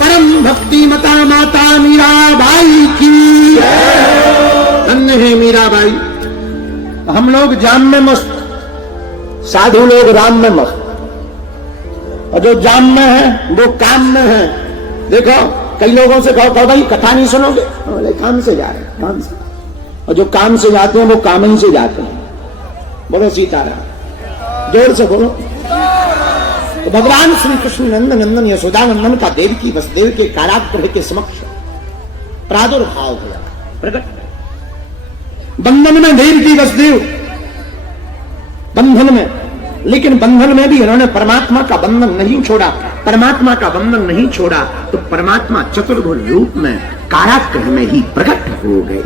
परम भक्ति मता माता मीराबाई की धन्य है मीराबाई। हम लोग जाम में मस्त, साधु लोग राम में मस्त, और जो जाम में है वो काम में है। देखो कई लोगों से कहो भाई कथा नहीं सुनोगे, बोले काम से जा रहे हैं, काम से। और जो काम से जाते हैं वो काम ही से जाते हैं। बोलो सीताराम, जोर से बोलो। तो भगवान श्री कृष्ण नंदन नंदन यशोदानंदन का देवकी वसुदेव के कारागृह के समक्ष प्रादुर्भाव हुआ, प्रकट। बंधन में देवकी वसुदेव, बंधन में, लेकिन बंधन में भी इन्होंने परमात्मा का बंधन नहीं छोड़ा। परमात्मा का बंधन नहीं छोड़ा तो परमात्मा चतुर्भुज रूप में कारागृह में ही प्रकट हो गए।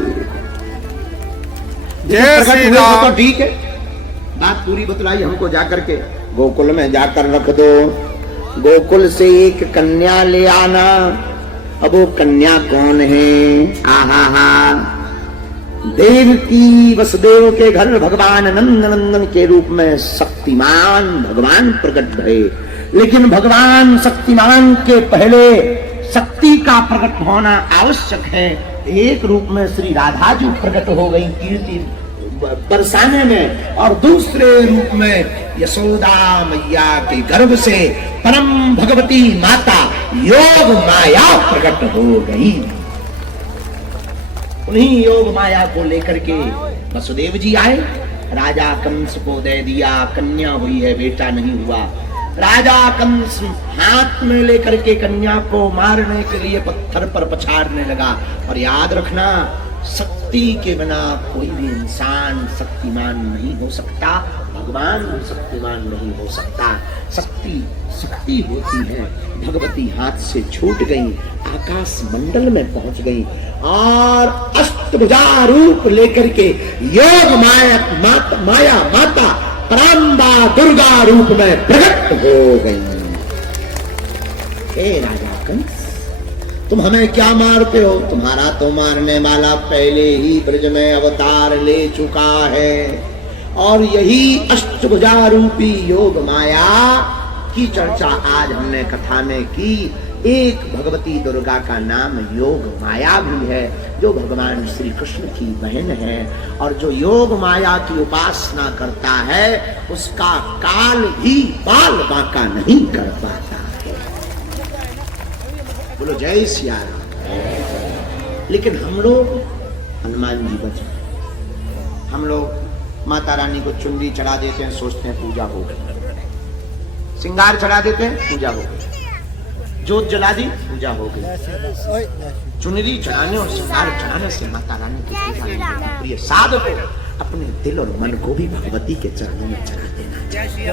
प्रकट हुए तो ठीक है, बात पूरी बतलाई हमको जाकर के गोकुल में जाकर रख दो। गोकुल से एक कन्या ले आना। अब वो कन्या कौन है? आहा, देवकी वसुदेव के घर भगवान नंद नंदन के रूप में शक्तिमान भगवान प्रकट भये। लेकिन भगवान शक्तिमान के पहले शक्ति का प्रकट होना आवश्यक है। एक रूप में श्री राधा जी प्रकट हो गई कीर्ति बरसाने में, और दूसरे रूप में यशोदा मैया के गर्भ से परम भगवती माता योग माया प्रकट हो गई। उन्हीं योग माया को लेकर के वसुदेव जी आए, राजा कंस को दे दिया। कन्या हुई है, बेटा नहीं हुआ। राजा कंस हाथ में लेकर के कन्या को मारने के लिए पत्थर पर पछाड़ने लगा। और याद रखना, शक्ति के बिना कोई भी इंसान शक्तिमान नहीं हो सकता, भगवान भी शक्तिमान नहीं हो सकता। शक्ति होती है, भगवती हाथ से छूट गई, आकाश मंडल में पहुंच गई और अष्टभुजा रूप लेकर के योग माया माता पराम्बा दुर्गा रूप में प्रकट हो गई। हे राजा कंस, तुम हमें क्या मारते हो? तुम्हारा तो मारने वाला पहले ही ब्रज में अवतार ले चुका है। और यही अष्टभुजा रूपी योग माया की चर्चा आज हमने कथा में की। एक भगवती दुर्गा का नाम योग माया भी है, जो भगवान श्री कृष्ण की बहन है। और जो योग माया की उपासना करता है उसका काल भी बाल बांका नहीं कर पाता है। बोलो जय सिया राम। लेकिन हम लोग हनुमान जी बचे, हम लोग माता रानी को चुनरी चढ़ा देते हैं, सोचते हैं पूजा हो गई। श्रृंगार चढ़ा देते हैं, पूजा हो गई। जोत जला दी, पूजा हो गई। चुनरी चढ़ाने और श्रृंगार चढ़ाने से माता रानी की पूजा नहीं होती। प्रिय साधक को अपने दिल और मन को भी भगवती के चरणों में चढ़ा देना चाहिए।